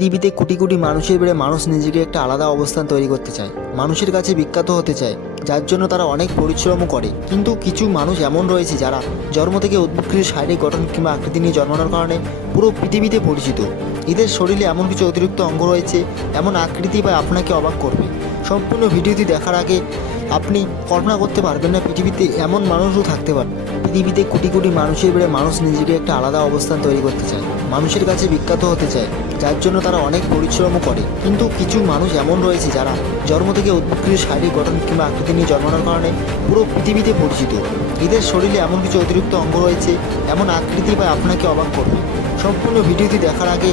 পৃথিবীতে কোটি কোটি মানুষের ভিড়ে মানুষ নিজেকে একটা আলাদা অবস্থান তৈরি করতে চায়, মানুষের কাছে বিখ্যাত হতে চায়, যার জন্য তারা অনেক পরিশ্রমও করে। কিন্তু কিছু মানুষ এমন রয়েছে যারা জন্ম থেকে উদ্ভিদকৃত শারীরিক গঠন কিংবা আকৃতি নিয়ে জন্মানোর কারণে পুরো পৃথিবীতে পরিচিত। এদের শরীরে এমন কিছু অতিরিক্ত অঙ্গ রয়েছে, এমন আকৃতি বা আপনাকে অবাক করবে। সম্পূর্ণ ভিডিওটি দেখার আগে আপনি কল্পনা করতে পারবেন না পৃথিবীতে এমন মানুষও থাকতে পারে। পৃথিবীতে কোটি কোটি মানুষের ভিড়ে মানুষ নিজেকে একটা আলাদা অবস্থান তৈরি করতে চায়, মানুষের কাছে বিখ্যাত হতে চায়, যার জন্য তারা অনেক পরিশ্রমও করে। কিন্তু কিছু মানুষ এমন রয়েছে যারা জন্ম থেকে উদ্ভিদকৃত শারীরিক গঠন কিংবা আকৃতি নিয়ে জন্মানোর কারণে পুরো পৃথিবীতে পরিচিত। এদের শরীরে এমন কিছু অতিরিক্ত অঙ্গ রয়েছে, এমন আকৃতি বা আপনাকে অবাক করবে। সম্পূর্ণ ভিডিওটি দেখার আগে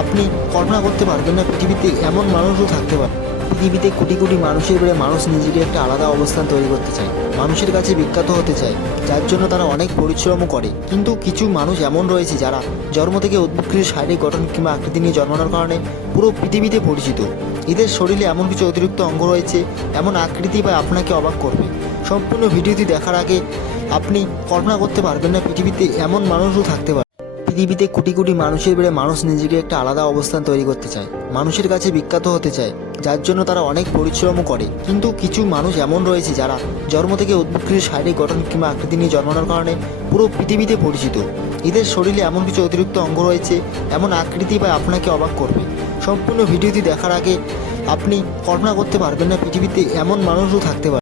আপনি কল্পনা করতে পারবেন না পৃথিবীতে এমন মানুষও থাকতে পারে। পৃথিবীতে কোটি কোটি মানুষের ভিড়ে মানুষ নিজেকে একটা আলাদা অবস্থান তৈরি করতে চায়, মানুষের কাছে বিখ্যাত হতে চায়, যার জন্য তারা অনেক পরিশ্রমও করে। কিন্তু কিছু মানুষ এমন রয়েছে যারা জন্ম থেকে উদ্ভিদকৃত শারীরিক গঠন কিংবা আকৃতি নিয়ে জন্মানোর কারণে পুরো পৃথিবীতে পরিচিত। এদের শরীরে এমন কিছু অতিরিক্ত অঙ্গ রয়েছে, এমন আকৃতি বা আপনাকে অবাক করবে। সম্পূর্ণ ভিডিওটি দেখার আগে আপনি কল্পনা করতে পারবেন না পৃথিবীতে এমন মানুষও থাকতে পারে। পৃথিবীতে কোটি কোটি মানুষের ভিড়ে মানুষ নিজেকে একটা আলাদা অবস্থান তৈরি করতে চায়, মানুষের কাছে বিখ্যাত হতে চায়, যার জন্য তারা অনেক পরিশ্রমও করে। কিন্তু কিছু মানুষ এমন রয়েছে যারা জন্ম থেকে উদ্ভিদকৃত শারীরিক গঠন কিংবা আকৃতি নিয়ে জন্মানোর কারণে পুরো পৃথিবীতে পরিচিত। এদের শরীরে এমন কিছু অতিরিক্ত অঙ্গ রয়েছে, এমন আকৃতি বা আপনাকে অবাক করবে। সম্পূর্ণ ভিডিওটি দেখার আগে আপনি কল্পনা করতে পারবেন না পৃথিবীতে এমন মানুষও থাকতে পারে।